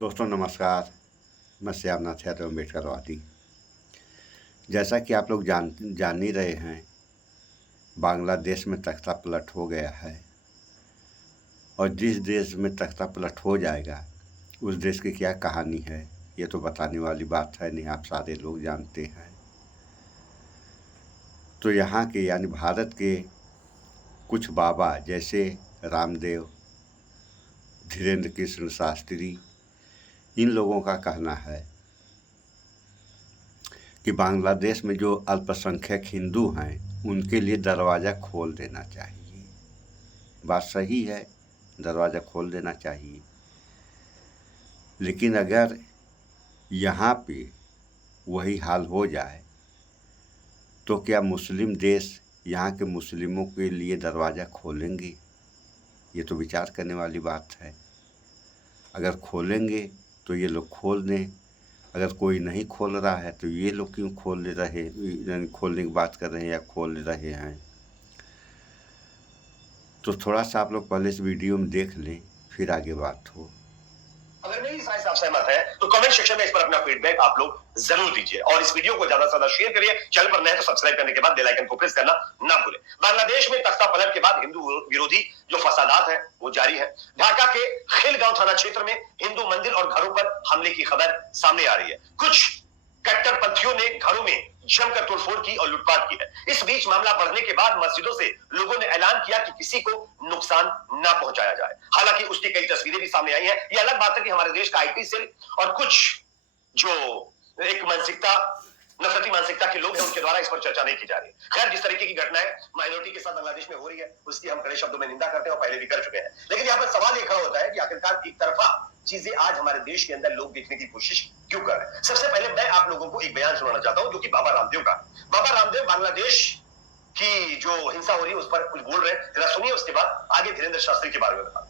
दोस्तों नमस्कार। मैं श्यामनाथ यादव अम्बेडकरवादी। जैसा कि आप लोग जान ही रहे हैं, बांग्लादेश में तख्ता पलट हो गया है और जिस देश में तख्ता पलट हो जाएगा उस देश की क्या कहानी है ये तो बताने वाली बात है नहीं, आप सारे लोग जानते हैं। तो यहाँ के यानी भारत के कुछ बाबा जैसे रामदेव, धीरेन्द्र कृष्ण शास्त्री, इन लोगों का कहना है कि बांग्लादेश में जो अल्पसंख्यक हिंदू हैं उनके लिए दरवाज़ा खोल देना चाहिए। बात सही है, दरवाज़ा खोल देना चाहिए, लेकिन अगर यहाँ पे वही हाल हो जाए तो क्या मुस्लिम देश यहाँ के मुस्लिमों के लिए दरवाज़ा खोलेंगे? ये तो विचार करने वाली बात है। अगर खोलेंगे तो ये लोग खोल दें, अगर कोई नहीं खोल रहा है तो ये लोग क्यों खोल रहे, यानी खोलने की बात कर रहे हैं या खोल रहे हैं। तो थोड़ा सा आप लोग पहले इस वीडियो में देख लें, फिर आगे बात हो। अगर मेरी साइंस आप सहमत हैं तो कमेंट सेक्शन में इस पर अपना फीडबैक आप लोग जरूर दीजिए और इस वीडियो को ज्यादा से ज्यादा शेयर करिए। चैनल पर नए तो सब्सक्राइब करने के बाद बेल आइकन को प्रेस करना ना भूलें। बांग्लादेश में तख्ता पलट के बाद हिंदू विरोधी जो फसादात हैं वो जारी है। ढाका के खिलगांव थाना क्षेत्र में हिंदू मंदिर और घरों पर हमले की खबर सामने आ रही है। कुछ कट्टरपंथियों ने घरों में जमकर तोड़फोड़ की और लूटपाट की है। इस बीच मामला बढ़ने के बाद मस्जिदों से लोगों ने ऐलान किया कि किसी को नुकसान ना पहुंचाया जाए। हालांकि उसकी कई तस्वीरें भी सामने आई हैं। ये अलग बात है कि हमारे देश का आईटी सेल और कुछ जो एक मानसिकता नफरती मानसिकता के लोग हैं उनके द्वारा इस पर चर्चा नहीं की जा रही। खैर, जिस तरीके की घटनाएं माइनॉरिटी के साथ बांग्लादेश में हो रही है उसकी हम कड़े शब्दों में निंदा करते हैं और पहले भी कर चुके हैं, लेकिन यहाँ पर सवाल ये खड़ा होता है कि आखिरकार एक तरफा चीजें आज हमारे देश के अंदर लोग देखने की कोशिश क्यों कर रहे हैं। सबसे पहले मैं आप लोगों को एक बयान सुनाना चाहता हूं जो कि बाबा रामदेव का। बाबा रामदेव बांग्लादेश की जो हिंसा हो रही है उस पर कुछ बोल रहे हैं, जरा सुनिए, उसके बाद आगे धीरेन्द्र शास्त्री के बारे में बता।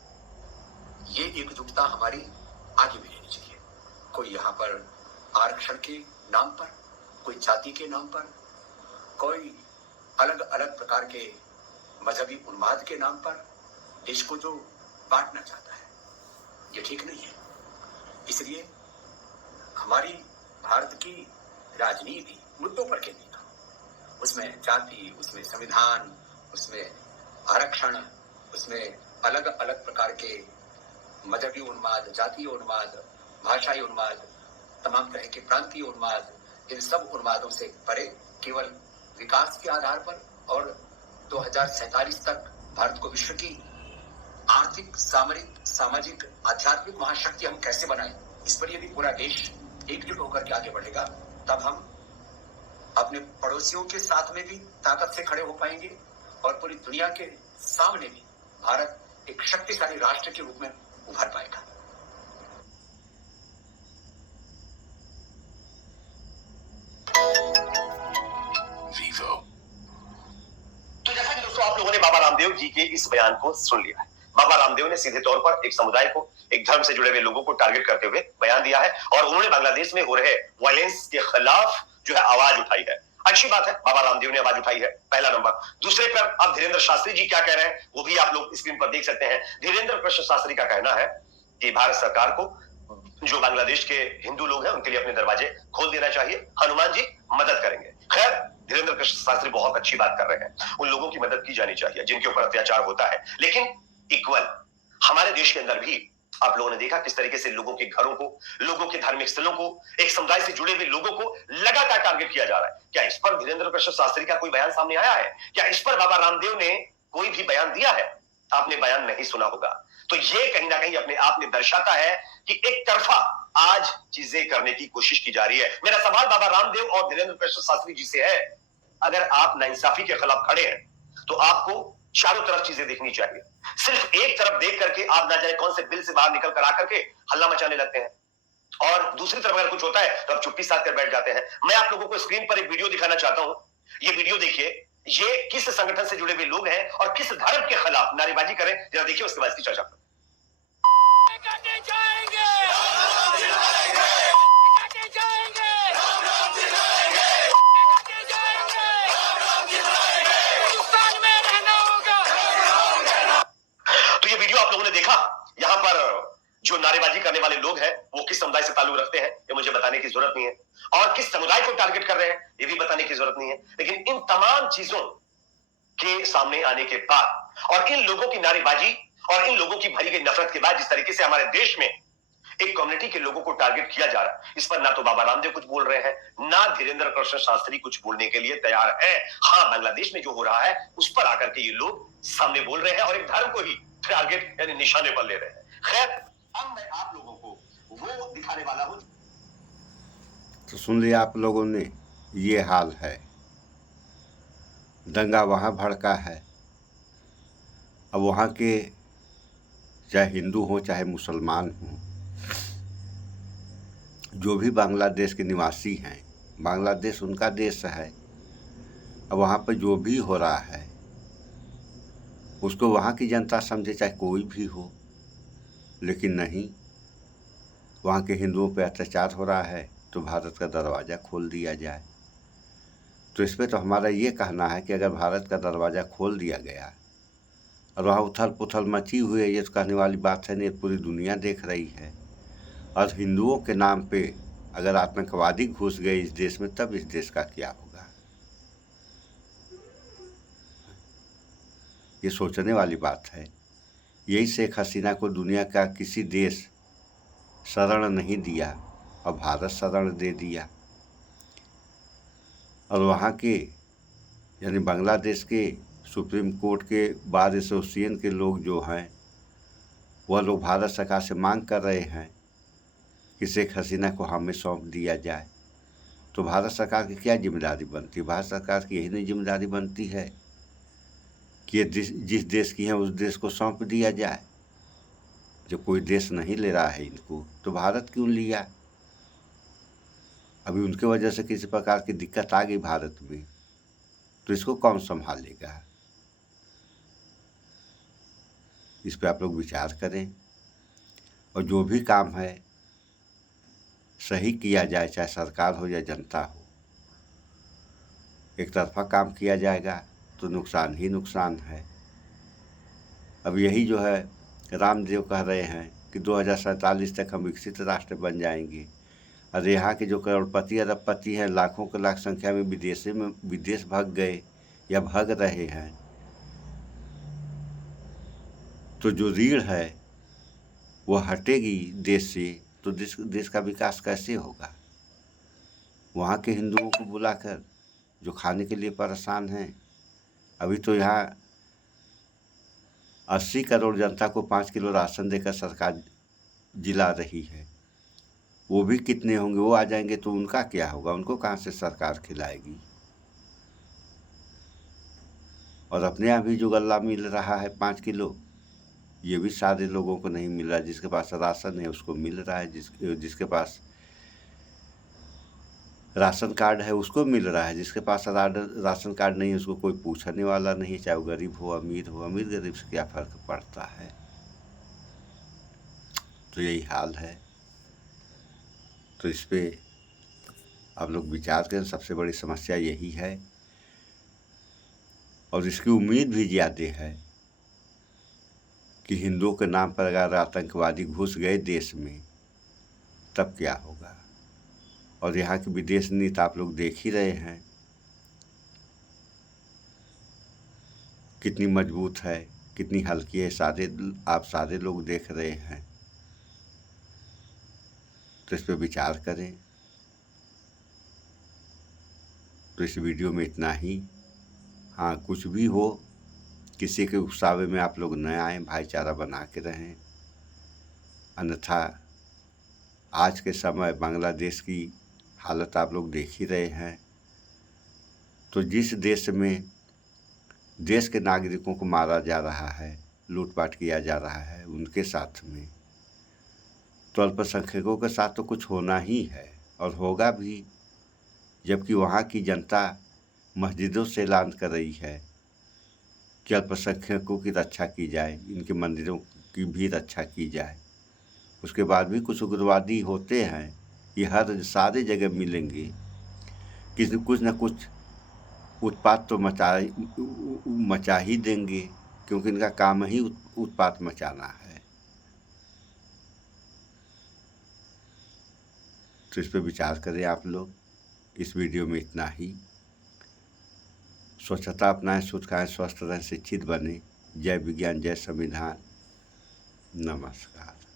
ये एकजुटता हमारी आगे भी रहनी चाहिए। कोई यहाँ पर आरक्षण के नाम पर, कोई जाति के नाम पर, कोई अलग अलग प्रकार के मजहबी उन्माद के नाम पर देश को जो बांटना चाहता है, ये ठीक नहीं है। इसलिए हमारी भारत की राजनीति मुद्दों पर केंद्रित हो, उसमें जाति, उसमें संविधान, उसमें आरक्षण, उसमें अलग अलग प्रकार के मजहबी उन्माद, जातीय उन्माद, भाषाई उन्माद, तमाम तरह के प्रांतीय उन्माद, इन सब उन्मादों से परे केवल विकास के आधार पर और 2047 तक भारत को विश्व की आर्थिक, सामरिक, सामाजिक, आध्यात्मिक महाशक्ति हम कैसे बनाएं, इस पर यदि पूरा देश एकजुट होकर के आगे बढ़ेगा तब हम अपने पड़ोसियों के साथ में भी ताकत से खड़े हो पाएंगे और पूरी दुनिया के सामने भी भारत एक शक्तिशाली राष्ट्र के रूप में उभर पाएगा। तो जैसा कि दोस्तों आप लोगों ने बाबा रामदेव जी के इस बयान को सुन लिया है। बाबा रामदेव ने सीधे तौर पर एक समुदाय को, एक धर्म से जुड़े हुए लोगों को टारगेट करते हुए बयान दिया है और उन्होंने बांग्लादेश में हो रहे वायलेंस के खिलाफ जो है आवाज उठाई है। अच्छी बात है, बाबा रामदेव ने आवाज उठाई है, पहला नंबर। दूसरे पर अब धीरेन्द्र शास्त्री जी क्या कह रहे हैं वो भी आप लोग स्क्रीन पर देख सकते हैं। धीरेन्द्र कृष्ण शास्त्री का कहना है कि भारत सरकार को जो बांग्लादेश के हिंदू लोग हैं उनके लिए अपने दरवाजे खोल देना चाहिए, हनुमान जी मदद करेंगे। खैर, धीरेन्द्र कृष्ण शास्त्री बहुत अच्छी बात कर रहे हैं, उन लोगों की मदद की जानी चाहिए जिनके ऊपर अत्याचार होता है, लेकिन इक्वल हमारे देश के अंदर भी आप लोगों ने देखा किस तरीके से लोगों के घरों को, लोगों के धार्मिक स्थलों को, एक समुदाय से जुड़े हुए लोगों को लगातार टारगेट किया जा रहा है। क्या इस पर धीरेन्द्र कृष्ण शास्त्री का कोई बयान सामने आया है? क्या इस पर बाबा रामदेव ने कोई भी बयान दिया है? आपने बयान नहीं सुना होगा। तो ये कहीं ना कहीं अपने आप में दर्शाता है कि एक तरफा आज चीजें करने की कोशिश की जा रही है। मेरा सवाल बाबा रामदेव और धीरेन्द्र कृष्ण शास्त्री जी से है, अगर आप नाइंसाफी के खिलाफ खड़े हैं तो आपको चारों तरफ चीजें देखनी चाहिए। सिर्फ एक तरफ देख करके आप ना जाने कौन से बिल से बाहर निकल कर आकर के हल्ला मचाने लगते हैं और दूसरी तरफ अगर कुछ होता है तो आप चुप्पी साध कर बैठ जाते हैं। मैं आप लोगों को स्क्रीन पर एक वीडियो दिखाना चाहता हूं। ये वीडियो देखिए, ये किस संगठन से जुड़े हुए लोग हैं और किस धर्म के खिलाफ नारेबाजी करें, जरा देखिए, उसके बाद इसकी चर्चा करें। तो ये वीडियो आप लोगों ने देखा, यहां पर जो नारेबाजी करने वाले लोग हैं वो किस समुदाय से ताल्लुक रखते हैं ये मुझे बताने की जरूरत नहीं है, और किस समुदाय को टारगेट कर रहे हैं ये भी बताने की जरूरत नहीं है। लेकिन इन तमाम चीजों के सामने आने के बाद और इन लोगों की नारेबाजी और इन लोगों की भरी गई नफरत के बाद जिस तरीके से हमारे देश में एक कम्युनिटी के लोगों को टारगेट किया जा रहा है, इस पर ना तो बाबा रामदेव कुछ बोल रहे हैं, ना धीरेन्द्र कृष्ण शास्त्री कुछ बोलने के लिए तैयार है। हाँ, बांग्लादेश में जो हो रहा है उस पर आकर के ये लोग सामने बोल रहे हैं और एक धर्म को ही टारगेट यानी निशाने पर ले रहे हैं। खैर, अब मैं आप लोगों को वो दिखाने वाला हूं। तो सुन लिया आप लोगों ने, ये हाल है। दंगा वहाँ भड़का है। अब वहाँ के चाहे हिंदू हो चाहे मुसलमान हो, जो भी बांग्लादेश के निवासी हैं, बांग्लादेश उनका देश है। अब वहाँ पर जो भी हो रहा है उसको वहाँ की जनता समझे, चाहे कोई भी हो। लेकिन नहीं, वहाँ के हिंदुओं पर अत्याचार हो रहा है तो भारत का दरवाज़ा खोल दिया जाए। तो इस पर तो हमारा ये कहना है कि अगर भारत का दरवाज़ा खोल दिया गया और वहाँ उथल पुथल मची हुई है, ये तो कहने वाली बात है नहीं, पूरी दुनिया देख रही है। और हिंदुओं के नाम पे अगर आतंकवादी घुस गए इस देश में, तब इस देश का क्या होगा? ये सोचने वाली बात है। यही शेख हसीना को दुनिया का किसी देश शरण नहीं दिया और भारत शरण दे दिया। और वहाँ के यानी बांग्लादेश के सुप्रीम कोर्ट के बार एसोसिएशन के लोग जो हैं, वह लोग भारत सरकार से मांग कर रहे हैं कि शेख हसीना को हमें सौंप दिया जाए। तो भारत सरकार की क्या जिम्मेदारी बनती है? भारत सरकार की यही नहीं जिम्मेदारी बनती है कि ये जिस देश की है उस देश को सौंप दिया जाए। जब कोई देश नहीं ले रहा है इनको, तो भारत क्यों लिया? अभी उनके वजह से किसी प्रकार की दिक्कत आ गई भारत में, तो इसको कौन संभालेगा? इस पे आप लोग विचार करें और जो भी काम है सही किया जाए, चाहे सरकार हो या जनता हो। एक तरफा काम किया जाएगा तो नुकसान ही नुकसान है। अब यही जो है रामदेव कह रहे हैं कि 2047 तक हम विकसित राष्ट्र बन जाएंगे, और यहाँ के जो करोड़पति अरबपति हैं, लाखों के लाख संख्या में विदेश भाग गए या भाग रहे हैं, तो जो रीढ़ है वो हटेगी देश से, तो देश का विकास कैसे होगा? वहाँ के हिंदुओं को बुलाकर जो खाने के लिए परेशान हैं, अभी तो यहाँ 80 करोड़ जनता को 5 किलो राशन देकर सरकार जिला रही है। वो भी कितने होंगे? वो आ जाएंगे तो उनका क्या होगा? उनको कहाँ से सरकार खिलाएगी? और अपने यहाँ भी जो गल्ला मिल रहा है 5 किलो, ये भी सारे लोगों को नहीं मिल रहा। जिसके पास राशन है उसको मिल रहा है, जिसके पास राशन कार्ड है उसको मिल रहा है, जिसके पास राशन कार्ड नहीं है उसको कोई पूछने वाला नहीं, चाहे वो गरीब हो अमीर हो। अमीर गरीब से क्या फर्क पड़ता है? तो यही हाल है। तो इस पे आप लोग विचार करें। सबसे बड़ी समस्या यही है, और इसकी उम्मीद भी ज़्यादा है कि हिंदुओं के नाम पर अगर आतंकवादी घुस गए देश में, तब क्या होगा? और यहाँ की विदेश नीति आप लोग देख ही रहे हैं कितनी मजबूत है, कितनी हल्की है। आप सारे लोग देख रहे हैं। तो इस पर विचार करें। तो इस वीडियो में इतना ही। हाँ, कुछ भी हो, किसी के उकसावे में आप लोग न आए, भाईचारा बना के रहें। अन्यथा आज के समय बांग्लादेश की हालत आप लोग देख ही रहे हैं। तो जिस देश में देश के नागरिकों को मारा जा रहा है, लूटपाट किया जा रहा है, उनके साथ में तो अल्पसंख्यकों के साथ तो कुछ होना ही है और होगा भी। जबकि वहाँ की जनता मस्जिदों से ऐलान कर रही है कि अल्पसंख्यकों की रक्षा की जाए, इनके मंदिरों की भी रक्षा की जाए। उसके बाद भी कुछ उग्रवादी होते हैं, ये हर सारे जगह मिलेंगे, कुछ न कुछ उत्पात तो मचा ही देंगे, क्योंकि इनका काम ही उत्पात मचाना है। तो इस पर विचार करें आप लोग। इस वीडियो में इतना ही। स्वच्छता अपनाएं, शुद्ध खाएं, स्वस्थ रहें, शिक्षित बने। जय विज्ञान, जय संविधान। नमस्कार।